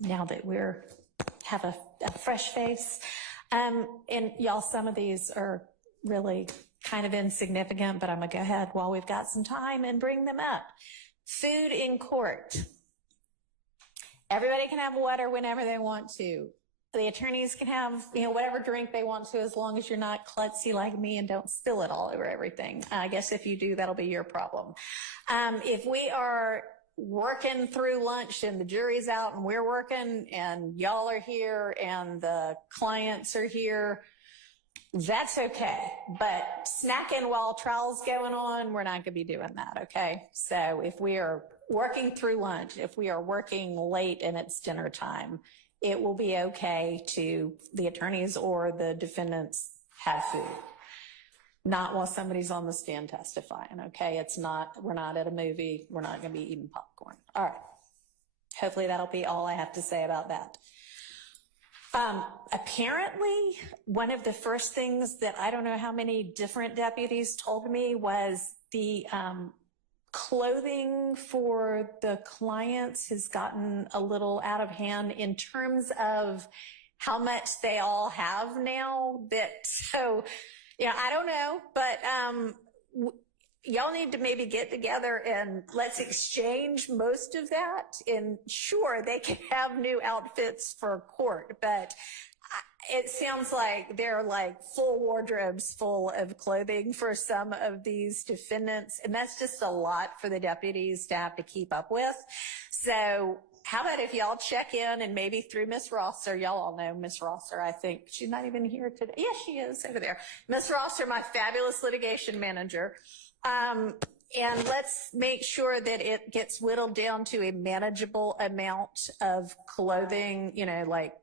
now that have a fresh face. And y'all, some of these are really kind of insignificant, but I'm gonna go ahead while we've got some time and bring them up. Food in court. Everybody can have water whenever they want to. The attorneys can have, whatever drink they want to, as long as you're not klutzy like me and don't spill it all over everything. I guess if you do, that'll be your problem. If we are working through lunch and the jury's out and we're working and y'all are here and the clients are here, that's okay. But snacking while trial's going on, we're not going to be doing that, okay? So if we are working through lunch, if we are working late and it's dinner time, it will be okay to the attorneys or the defendants have food. Not while somebody's on the stand testifying, okay? We're not at a movie. We're not going to be eating popcorn. All right. Hopefully that'll be all I have to say about that. Apparently, one of the first things that I don't know how many different deputies told me was the clothing for the clients has gotten a little out of hand in terms of how much they all have now. I don't know, but y'all need to maybe get together and let's exchange most of that. And sure, they can have new outfits for court, but it sounds like they're like full wardrobes full of clothing for some of these defendants. And that's just a lot for the deputies to have to keep up with. So how about if y'all check in and maybe through Miss Rosser, y'all all know Miss Rosser, I think. She's not even here today. Yes, she is over there. Miss Rosser, my fabulous litigation manager. And let's make sure that it gets whittled down to a manageable amount of clothing, like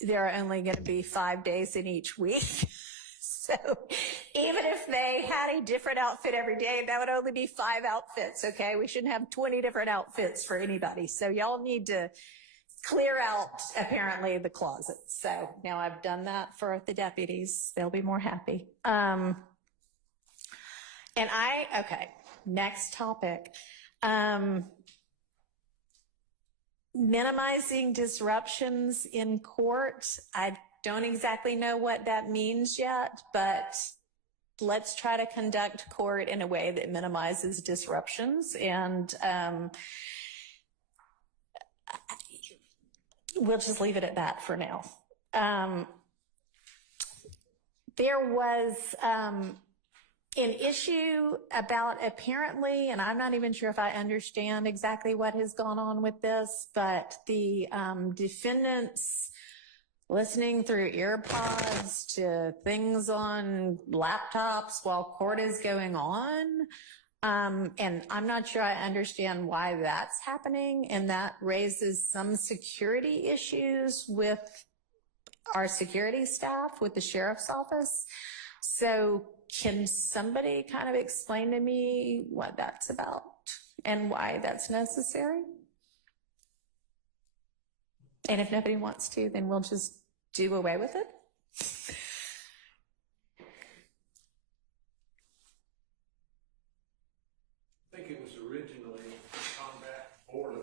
there are only going to be 5 days in each week. So even if they had a different outfit every day, that would only be 5 outfits, okay? We shouldn't have 20 different outfits for anybody. So y'all need to clear out, apparently, the closet. So now I've done that for the deputies. They'll be more happy. Okay, next topic. Minimizing disruptions in court. I don't exactly know what that means yet, but let's try to conduct court in a way that minimizes disruptions. And we'll just leave it at that for now. There was an issue about apparently, and I'm not even sure if I understand exactly what has gone on with this, but the defendants listening through earpods to things on laptops while court is going on. And I'm not sure I understand why that's happening. And that raises some security issues with our security staff, with the sheriff's office. So can somebody kind of explain to me what that's about and why that's necessary? And if nobody wants to, then we'll just do away with it. I think it was originally combat boredom.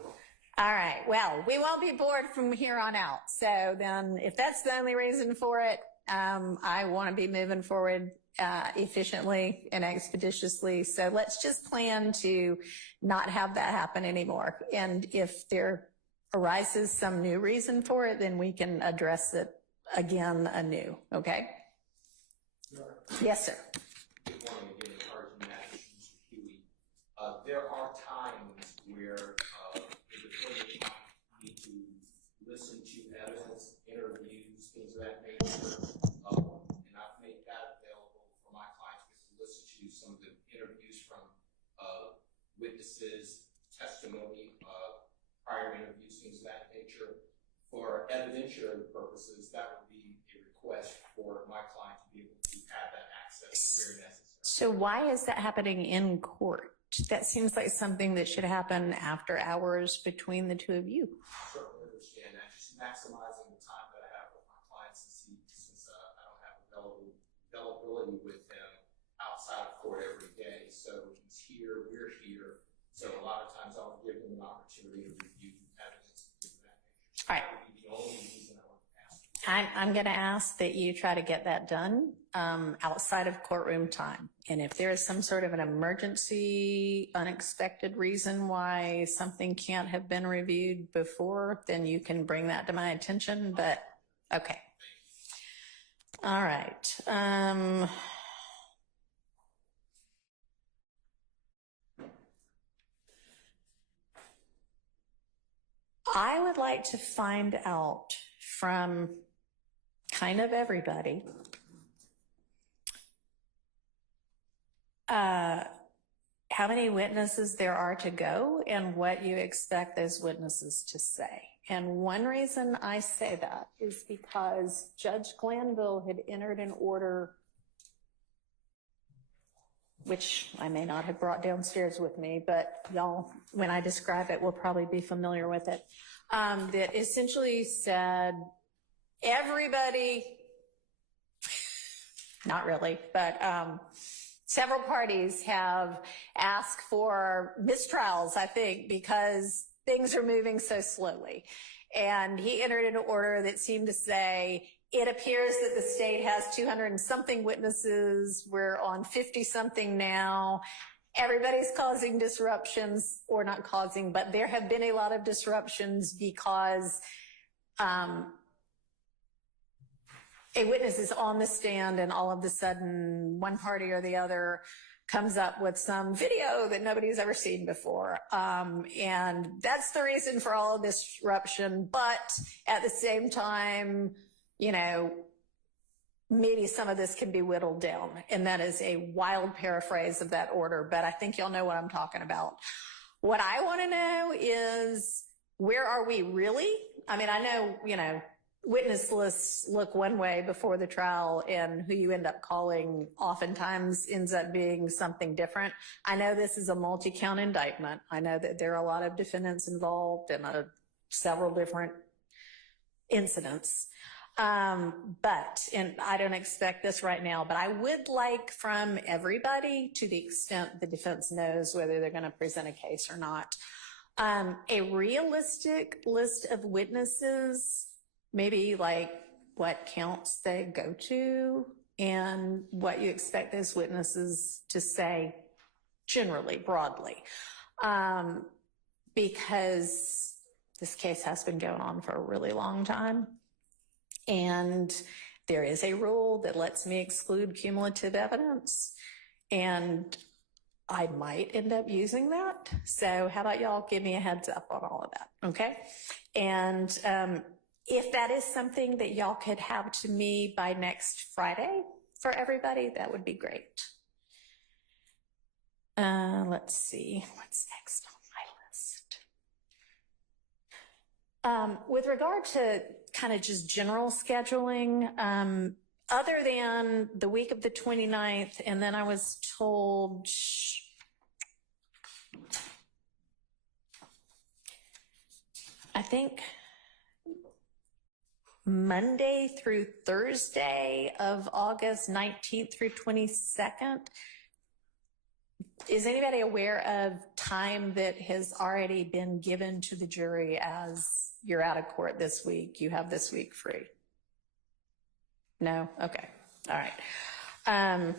All right. Well, we won't be bored from here on out. So then if that's the only reason for it, I want to be moving forward efficiently and expeditiously. So let's just plan to not have that happen anymore. And if there arises some new reason for it, then we can address it again anew. Okay? Sure. Yes, sir. Good morning again, Sergeant Matt, Mr. Huey. There are times where the defendant might need to listen to evidence, interviews, things of that nature, and I've made that available for my clients to listen to some of the interviews from witnesses, testimony, prior interviews, things of that nature. For evidentiary purposes, that would be a request for my client to be able to have that access where necessary. So why is that happening in court? That seems like something that should happen after hours between the two of you. I certainly understand that. Just maximizing the time that I have with my clients since I don't have availability with them outside of court every day. So he's here, we're here. So a lot of times I'll give them an opportunity to review evidence I'm going to ask that you try to get that done outside of courtroom time. And if there is some sort of an emergency, unexpected reason why something can't have been reviewed before, then you can bring that to my attention. But okay. All right. I would like to find out from kind of everybody how many witnesses there are to go and what you expect those witnesses to say. And one reason I say that is because Judge Glanville had entered an order, which I may not have brought downstairs with me, but y'all, when I describe it, will probably be familiar with it, that essentially said everybody, not really, but several parties have asked for mistrials, I think, because things are moving so slowly. And he entered into an order that seemed to say, it appears that the state has 200 and something witnesses. We're on 50 something now. Everybody's causing disruptions, or not causing, but there have been a lot of disruptions because a witness is on the stand and all of a sudden one party or the other comes up with some video that nobody's ever seen before. And that's the reason for all of this disruption. But at the same time, you know, maybe some of this can be whittled down. And that is a wild paraphrase of that order, but I think y'all know what I'm talking about. What I want to know is, where are we really? I mean, I know, you know, witness lists look one way before the trial, and who you end up calling oftentimes ends up being something different. I know this is a multi-count indictment. I know that there are a lot of defendants involved in several different incidents. And I don't expect this right now, but I would like from everybody, to the extent the defense knows whether they're going to present a case or not, a realistic list of witnesses, maybe like what counts they go to and what you expect those witnesses to say generally, broadly. Because this case has been going on for a really long time. And there is a rule that lets me exclude cumulative evidence. And I might end up using that. So how about y'all give me a heads up on all of that, okay? And if that is something that y'all could have to me by next Friday for everybody, that would be great. Let's see, what's next on my list? With regard to kind of just general scheduling, other than the week of the 29th, and then I was told, I think Monday through Thursday of August 19th through 22nd. Is anybody aware of time that has already been given to the jury as you're out of court this week? You have this week free? No? Okay. All right.